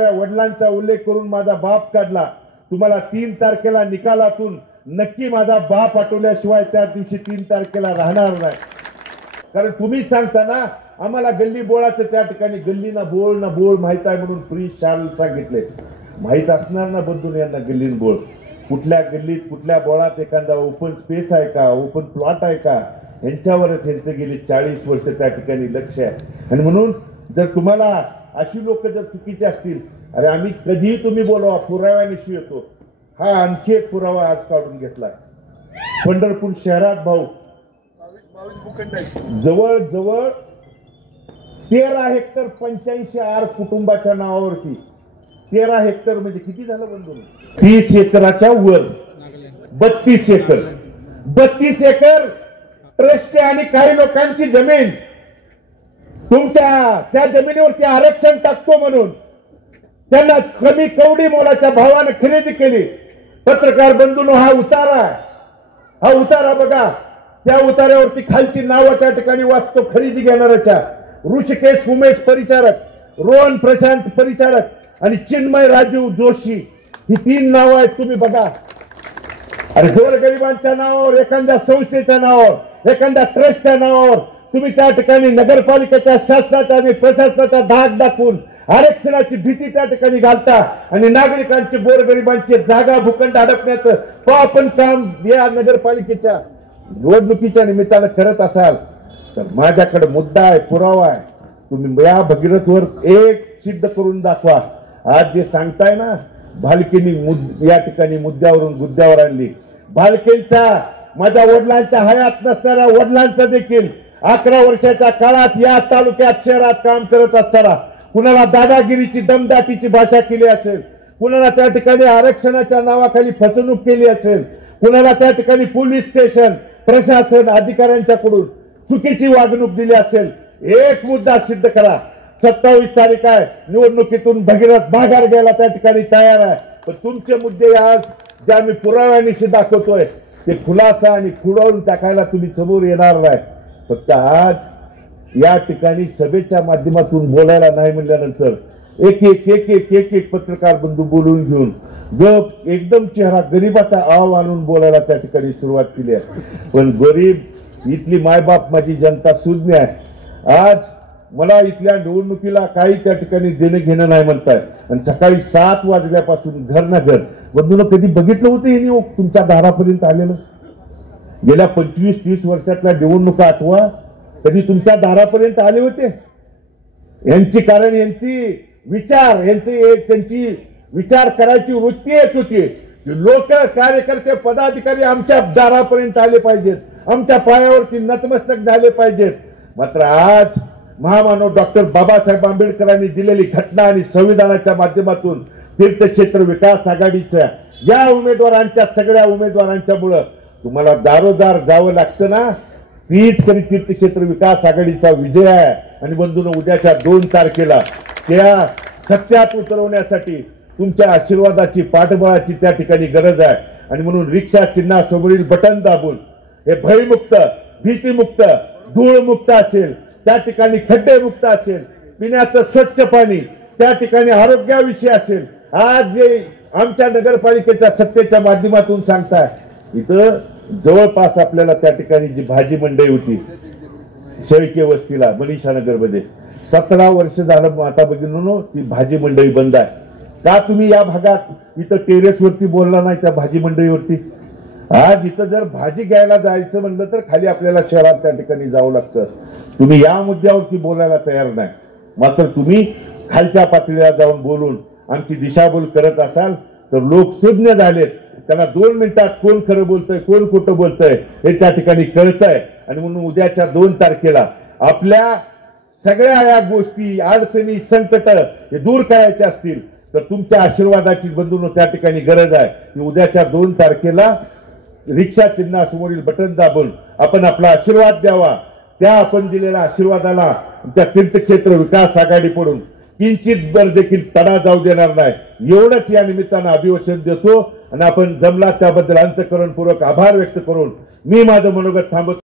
वडिलांचा उल्लेख करून माझा बाप काढला। तुम्हाला 3 तारखेला निकालातून नक्की माझा बाप आठवल्याशिवाय त्या दिवशी 3 तारखेला राहणार नाही। कारण तुम्ही सांगता ना आम्हाला गल्ली बोळाचं त्या ठिकाणी गल्लीना बोळ माहित आहे म्हणून फ्री शाल सांगितले। माहित असणार ना बंधून यांना गल्लीन बोळ कुठल्या गल्लीत कुठल्या बोळात एखादा ओपन स्पेस आहे का, ओपन प्लॉट आहे का, यांच्यावरच यांचे गेली 40 वर्ष त्या ठिकाणी लक्ष आहे। आणि म्हणून जर तुम्हाला अशी लोक जर चुकीचे असतील, अरे आम्ही कधीही तुम्ही बोलवा पुराव्यानिशी येतो। हा आणखी एक पुरावा आज काढून घेतलाय। पंढरपूर शहरात भाऊ जवळ जवळ 13 हेक्टर 85 आर कुटुंबाच्या नावावरती 13 हेक्टर म्हणजे किती झालं बंधू? 30 एकराच्या वर 32 एकर 32 एकर ट्रस्ट आणि काही लोकांची जमीन तुमच्या त्या जमिनीवरती आरक्षण टाकतो म्हणून त्यांना कमी कवडी मोलाच्या भावाने खरेदी केली। पत्रकार बंधूंनो हा उतारा बघा। त्या उतार्यावरती खालची नावं त्या ठिकाणी वाचतो खरेदी घेणाऱ्याच्या। ऋषिकेश उमेश परिचारक, रोहन प्रशांत परिचारक आणि चिन्मय राजीव जोशी ही 3 नावं आहेत। तुम्ही बघा, अरे गोरगरिबांच्या नावावर, एखाद्या संस्थेच्या नावावर, एखाद्या ट्रस्टच्या नावावर तुम्ही त्या ठिकाणी नगरपालिकेच्या शासनाच्या आणि प्रशासनाचा धाक दाखवून आरक्षणाची भीती त्या ठिकाणी घालता आणि नागरिकांचे गोरगरिबांचे जागा भूखंड हडपण्याचं आपण काम या नगरपालिकेच्या निवडणुकीच्या निमित्तानं करत असाल तर माझ्याकडे मुद्दा आहे, पुरावा आहे। तुम्ही या भगीरथवर एक सिद्ध करून दाखवा। आज जे सांगताय ना भालकेनी या ठिकाणी मुद्द्यावरून गुद्द्यावर आणली। भालकेंचा माझ्या वडिलांच्या हयात नसणाऱ्या वडिलांचा देखील 11 वर्षाच्या काळात या तालुक्यात शहरात काम करत असताना कुणाला दादागिरीची दमदाटीची भाषा केली असेल, कुणाला त्या ठिकाणी आरक्षणाच्या नावाखाली फसवणूक केली असेल, कुणाला त्या ठिकाणी पोलीस स्टेशन प्रशासन अधिकाऱ्यांच्याकडून चुकीची वागणूक दिली असेल, एक मुद्दा सिद्ध करा। 27 तारीख आहे, निवडणुकीतून भगीरथ माघार घ्यायला त्या ठिकाणी तयार आहे। पण तुमचे मुद्दे आज जे आम्ही पुराव्यानिशी दाखवतोय ते खुलासा आणि खुडवून टाकायला तुम्ही समोर येणार नाही। फक्त आज या ठिकाणी सभेच्या माध्यमातून बोलायला नाही म्हणल्यानंतर एक पत्रकार बंधू बोलून घेऊन गप एकदम चेहरा गरीबाचा आव आणून बोलायला त्या ठिकाणी सुरुवात केली आहे। पण गरीब इथली मायबाप माझी जनता सुज्ञ आहे। आज मला इथल्या निवडणुकीला काही त्या ठिकाणी देणं घेणं नाही म्हणताय आणि सकाळी 7 वाजल्यापासून घर ना घर बंधून कधी बघितलं होतं हे तुमच्या दारापर्यंत आलेलं? गेल्या 25-30 वर्षातल्या निवडणुका आठवा कधी तुमच्या दारापर्यंत आले होते? यांची कारण त्यांची विचार करायची वृत्ती येत होती की लोक कार्यकर्ते पदाधिकारी आमच्या दारापर्यंत आले पाहिजेत, आमच्या पायावरती नतमस्तक झाले पाहिजेत। मात्र आज महामानव डॉक्टर बाबासाहेब आंबेडकरांनी दिलेली घटना आणि संविधानाच्या माध्यमातून तीर्थक्षेत्र विकास आघाडीच्या या उमेदवारांच्या सगळ्या उमेदवारांच्यामुळे तुम्हाला दारोदार जावं लागतं ना, तीच खरी तीर्थक्षेत्र विकास आघाडीचा विजय आहे। आणि बंधूंनो उद्याच्या 2 तारखेला त्या सत्यात उतरवण्यासाठी तुमच्या आशीर्वादाची पाठबळाची त्या ठिकाणी गरज आहे। आणि म्हणून रिक्षा चिन्हासमोरील बटन दाबून हे भयमुक्त, भीतीमुक्त, धूळमुक्त असेल, त्या ठिकाणी खड्डेमुक्त असेल, पिण्याचं स्वच्छ पाणी, त्या ठिकाणी आरोग्याविषयी असेल, आज जे आमच्या नगरपालिकेच्या सत्तेच्या माध्यमातून सांगताय इथं जवळपास आपल्याला त्या ठिकाणी जी भाजी मंडई होती शेळके वस्तीला मनीषा नगर मध्ये 17 वर्ष झालं आता बघितलं ती भाजी मंडई बंद आहे का? तुम्ही या भागात इथं टेरेसवरती बोलला नाही त्या भाजी मंडईवरती? आज इथं जर भाजी घ्यायला जायचं म्हणलं तर खाली आपल्याला शहरात त्या ठिकाणी जावं लागतं। तुम्ही या मुद्द्यावरती बोलायला तयार नाही, मात्र तुम्ही खालच्या पातळीला जाऊन बोलून आमची दिशाभूल करत असाल तर लोक सुज्ञ झालेत। त्यांना 2 मिनिटात कोण खरं बोलतंय कोण खोटं बोलतंय हे त्या ठिकाणी कळतंय। आणि म्हणून उद्याच्या 2 तारखेला आपल्या सगळ्या या गोष्टी अडचणी संकट हे दूर करायचे असतील तर तुमच्या आशीर्वादाची बंधूंनो त्या ठिकाणी गरज आहे की उद्याच्या 2 तारखेला रिक्षा चिन्हासमोरील बटन दाबून आपण आपला आशीर्वाद द्यावा। त्या आपण दिलेल्या आशीर्वादाला त्या तीर्थक्षेत्र विकास आघाडीकडून किंचित भर देखील तडा जाऊ देणार नाही एवढंच या निमित्तानं अभिवचन देतो। आणि आपण जमला त्याबद्दल अंतःकरणपूर्वक आभार व्यक्त करून मी माझं मनोगत थांबवतो।